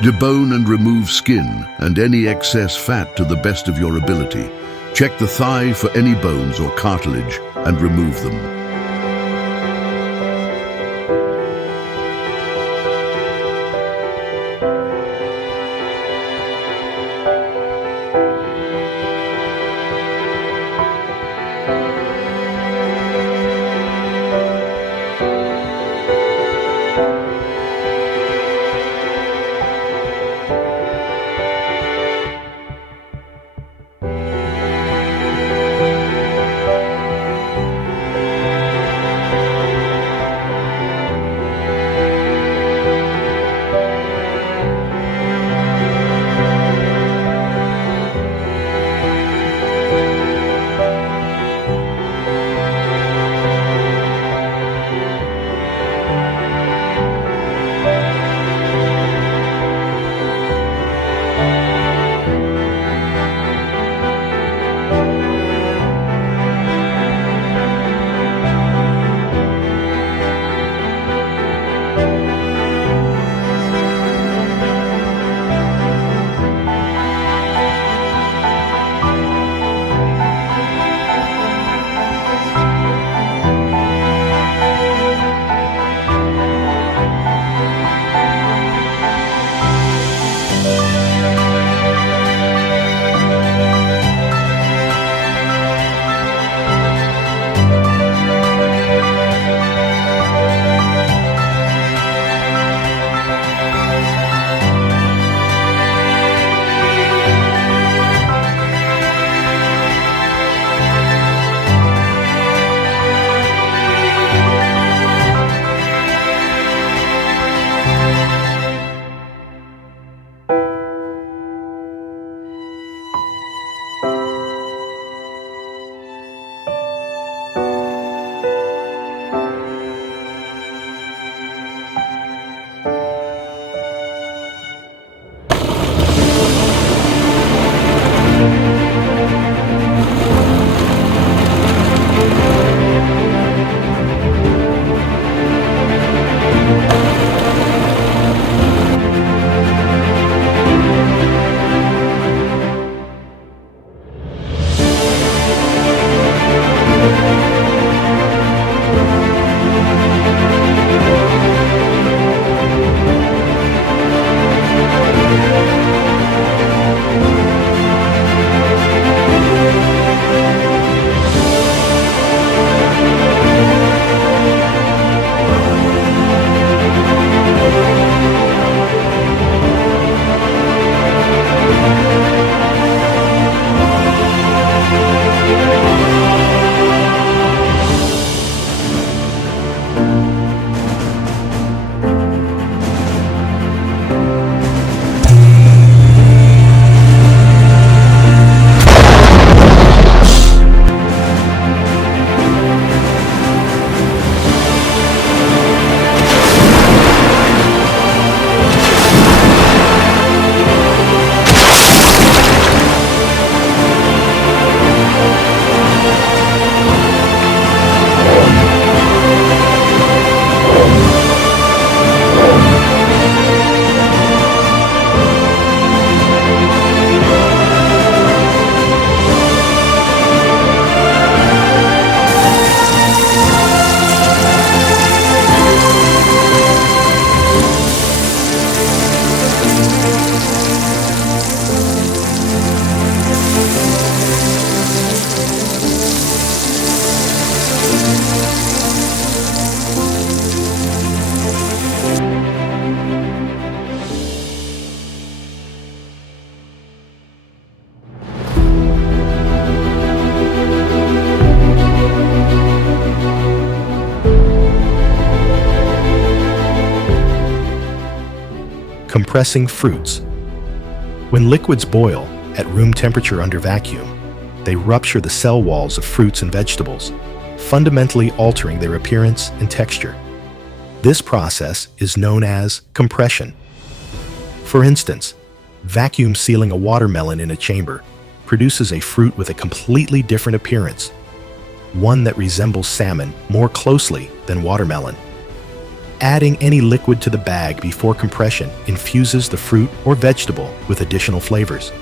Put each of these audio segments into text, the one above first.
Debone and remove skin and any excess fat to the best of your ability. Check the thigh for any bones or cartilage and remove them. Compressing fruits. When liquids boil at room temperature under vacuum, they rupture the cell walls of fruits and vegetables, fundamentally altering their appearance and texture. This process is known as compression. For instance, vacuum sealing a watermelon in a chamber produces a fruit with a completely different appearance, one that resembles salmon more closely than watermelon. Adding any liquid to the bag before compression infuses the fruit or vegetable with additional flavors.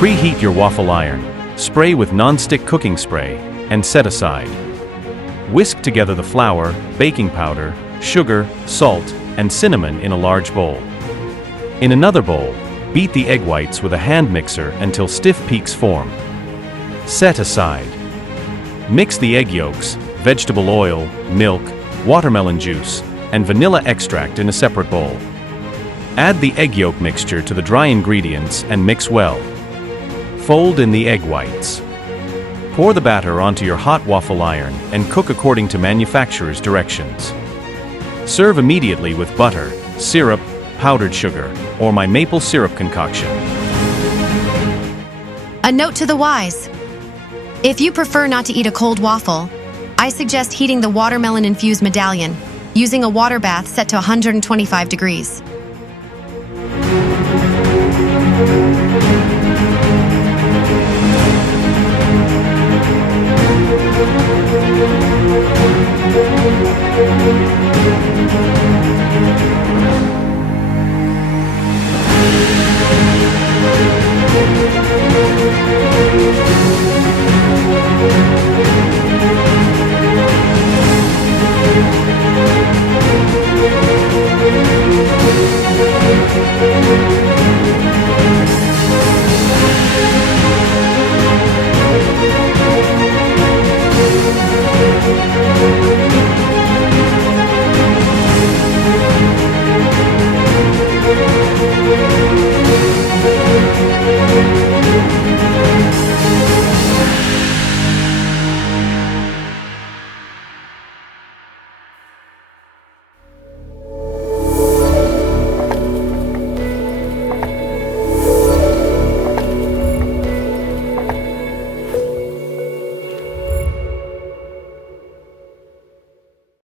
Preheat your waffle iron, spray with non-stick cooking spray, and set aside. Whisk together the flour, baking powder, sugar, salt, and cinnamon in a large bowl. In another bowl, beat the egg whites with a hand mixer until stiff peaks form. Set aside. Mix the egg yolks, vegetable oil, milk, watermelon juice, and vanilla extract in a separate bowl. Add the egg yolk mixture to the dry ingredients and mix well. Fold in the egg whites. Pour the batter onto your hot waffle iron and cook according to manufacturer's directions. Serve immediately with butter, syrup, powdered sugar, or my maple syrup concoction. A note to the wise. If you prefer not to eat a cold waffle, I suggest heating the watermelon-infused medallion using a water bath set to 125 degrees.